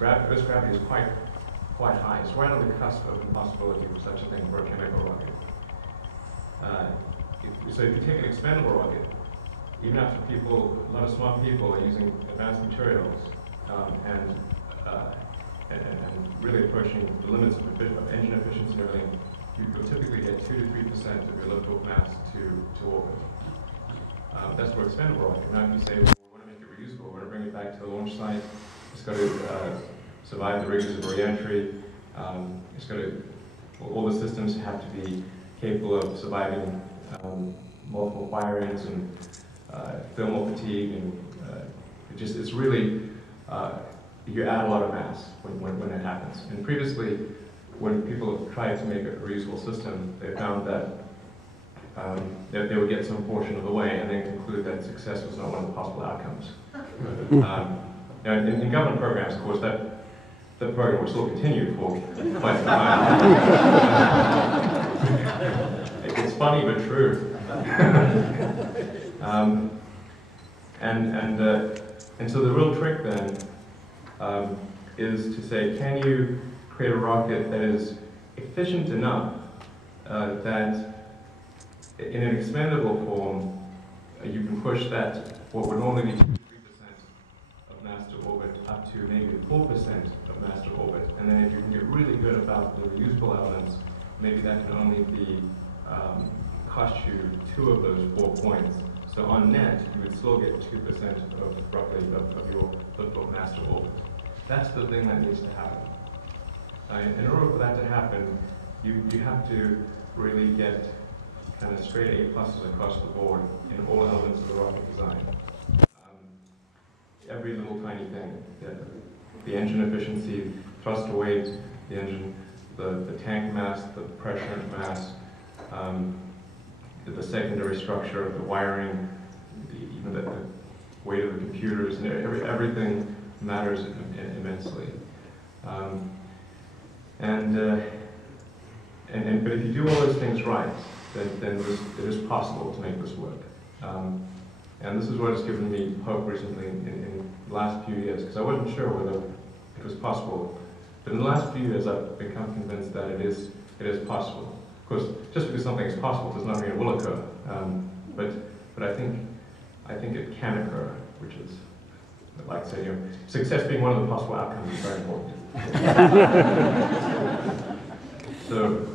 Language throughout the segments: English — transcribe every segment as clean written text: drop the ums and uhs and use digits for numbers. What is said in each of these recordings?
Earth's gravity is quite high. It's right on the cusp of the possibility of such a thing for a chemical rocket. So if you take an expendable rocket, even after a lot of smart people are using advanced materials and really approaching the limits of engine efficiency and everything, you'll typically get 2 to 3% of your lift-off mass to orbit. That's for expendable rocket. Now if you say, well, we want to make it reusable, we want to bring it back to the launch site, it's got to survive the rigors of re-entry, all the systems have to be capable of surviving multiple firings and thermal fatigue, and it's really, you add a lot of mass when it happens. And previously, when people tried to make a reusable system, they found that they would get some portion of the way and then conclude that success was not one of the possible outcomes. Now, in government programs, of course, that program will still continue for quite some time. It's funny but true. And so the real trick then is to say, can you create a rocket that is efficient enough that in an expendable form you can push that what would normally be 2 to 3% of mass to orbit up to maybe 4% of mass to orbit, and then if you can get really good about the reusable elements, maybe that can only be cost you 2 of those 4 points. So on net, you would still get 2% of roughly of your lift-off mass to orbit. That's the thing that needs to happen. In order for that to happen, you have to really get kind of straight A pluses across the board in all elements of the rocket design. Every little tiny thing, the engine efficiency, thrust to weight, the engine, the tank mass, the pressure mass, the secondary structure, the wiring, even the weight of the computers, and everything matters immensely. But if you do all those things right, then it is possible to make this work. And this is what has given me hope recently in the last few years, because I wasn't sure whether it was possible. But in the last few years, I've become convinced that it is possible. Of course, just because something is possible does not mean it will occur. But I think it can occur, which is, like I say, success being one of the possible outcomes is very important. So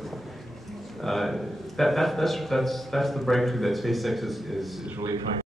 that's the breakthrough that SpaceX is really trying